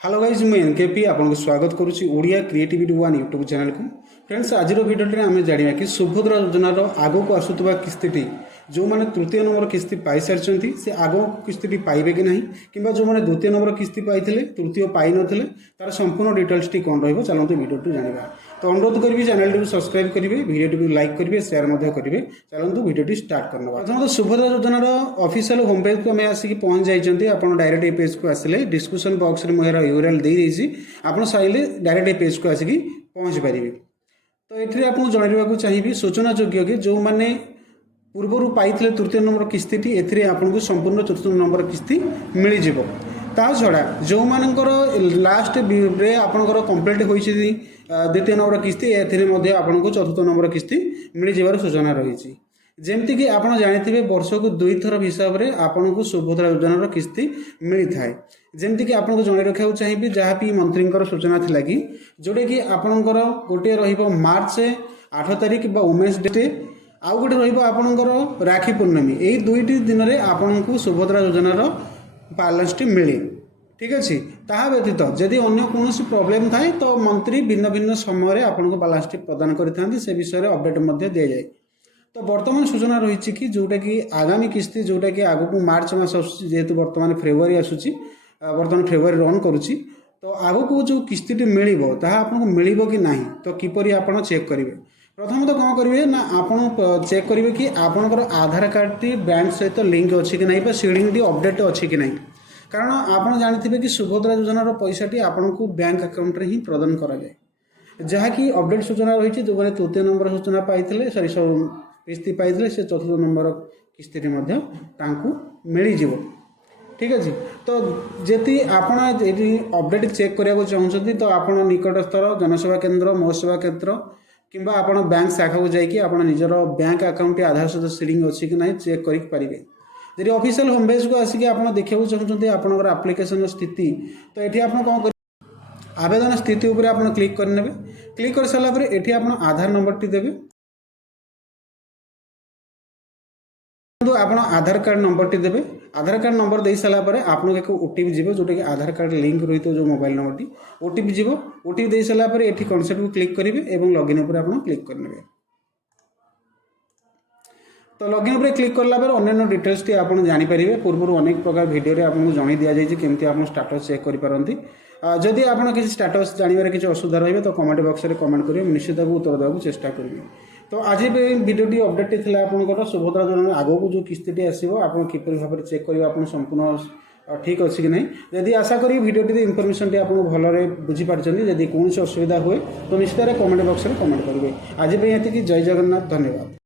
Hello guys मुझे एनकेपी आपको स्वागत करुच्ची Odia creativity one YouTube channel को। फ्रेंड्स आज भिडियो आम जाना कि सुभद्रा योजनार आग को आसुवा किस्ती जो मैंने तृतीय नंबर किस्ती पाई सारी से आग किस्ती पाइबे कि नहीं कि जो मैंने द्वितीय नंबर किस्ती पाई तृतीय पाई नथिले तार संपूर्ण डिटेल्स टी कौन रही चलते भिडियो जाना। तो अनुरोध करी चैनल टी सब्सक्राइब करेंगे, भिडियो टी लाइक करेंगे, शेयर करेंगे। चलते भिडियो स्टार्ट करना। प्रथम तो सुभद्रा योजनार ऑफिशियल होम पेज को आम आसिक पहुंच जाइए। आप डायरेक्ट ये पेज को आसिले डिस्क्रिप्शन बॉक्स में मुझे यूआरएल दे देइछि, आप चाहिले डायरेक्ट ये पेज को आसिक पहुंच पारे। तो ये आपको जनवाक चाहिए सूचना योग्य कि जो मैंने पूर्वर पाई तृतीय नंबर किस्ती आपको संपूर्ण चतुर्थ नंबर किस्ती मिल जाव। ता छड़ा जो मानकर लास्ट रे आपंकर कंप्लीट हो द्वितीय नंबर किस्ती आपको चतुर्थ नंबर किस्ती मिल जावर सूचना रही। जमती कि आप जानते वर्ष को 2 थर हिसाब से आपको सुभद्रा योजनार किस्ती मिलता है। जमती कि आपको जन रखा चाहिए जहाँ भी मंत्री सूचना थिला कि जोटा कि आपणकर गोटे मार्च 8 तारिख वुमेन्स डे आउ गोटे आपणकर राखी पूर्णमी, यही 2 दिन में आपको सुभद्रा योजनार बालान्स मिले। ठीक अच्छे। ता व्यतीत जदि अन्य कौन प्रोब्लेम थाए तो मंत्री भिन्न भिन्न समय आपको बालान्स प्रदान करते से विषय में अपडेट दि जाए। तो बर्तमान सूचना रही कि जोटा कि आगामी किस्ती जोटा कि आग को मार्च मास जेहेतु बर्तमान फेब्रुआरी आसूची, बर्तमान फेब्रुआरी रन करुच्ची, तो आग को जो किस्ती मिल आपको मिल कि ना तो किपरि आप चेक करेंगे। प्रथम तो कौन करेंगे ना आप चेक करेंगे कि आपंकर आधार कार्ड टी बैंक सहित लिंक अच्छी कि ना सीडिंग टी अपडेट अच्छी कि ना। कारण आप जानते कि सुभद्रा योजनार पैसाटी आपको बैंक अकाउंट ही प्रदान कराए जहाँकि अपडेट सूचना रही। जो मैंने तृतीय नंबर सूचना पाई सरी किस्ती पाई से चतुर्थ नंबर किस्ती मिल जाव। ठीक अच्छे। तो जी आप अपडेट चेक करने चाहते तो आप निकटस्थर जनसेवा केन्द्र मोसेवा केन्द्र किंबा आप बैंक शाखा को जाकि आप निजर बैंक अकाउंट आधार सहित सीडिंग अच्छी कि ना चेक करेंगे। यदि ऑफिशियल होम पेज को आसिक आप देखा चाहते आपंकर आप्लिकेसन स्थिति तो ये आप कौन कर आवेदन स्थिति उपर आप क्लिक करने। क्लिक कर सारापर ये आप आधार नंबर टी देवे। आप आधार कार्ड नंबर टी देवे। आधार कार्ड नंबर दे सारापर आपको एक ओटीपी जीव जोटा कि आधार कार्ड लिंक रही जो मोबाइल नंबर टी ओटीपी जीव। ओटीपी दे सारापर ये कॉन्सेप्ट को क्लिक करेंगे और लॉगिन उपर आप क्लिक करने। तो लॉगिन उपर क्लिक करला पर अन्य डिटेल्स टी आप जानीपर। पूर्व अनेक प्रकार वीडियो आपको जन दि जाए केमती आप स्टाटस चेक करपारती। जदि आप किसी स्टाटस जानवर किसी असुविधा रही तो कमेंट बॉक्स में कमेंट करेंगे, निश्चित उत्तर देवाक चेष्टा करेंगे। तो आज भिडियो अपडेट थी आपंकर सुभद्रा योजना आगक जो किस्ती आसो आप किपर भाव में चेक करेंगे आप संपूर्ण ठीक अच्छी कि नहीं। जदि आशा करी भिडियो इनफर्मेशन आपको भलरे बुझीपार्टी। जदि कौन असुविधा हुए तो निश्चित कमेंट बॉक्स में कमेंट करेंगे। आज ये जय जगन्नाथ, धन्यवाद।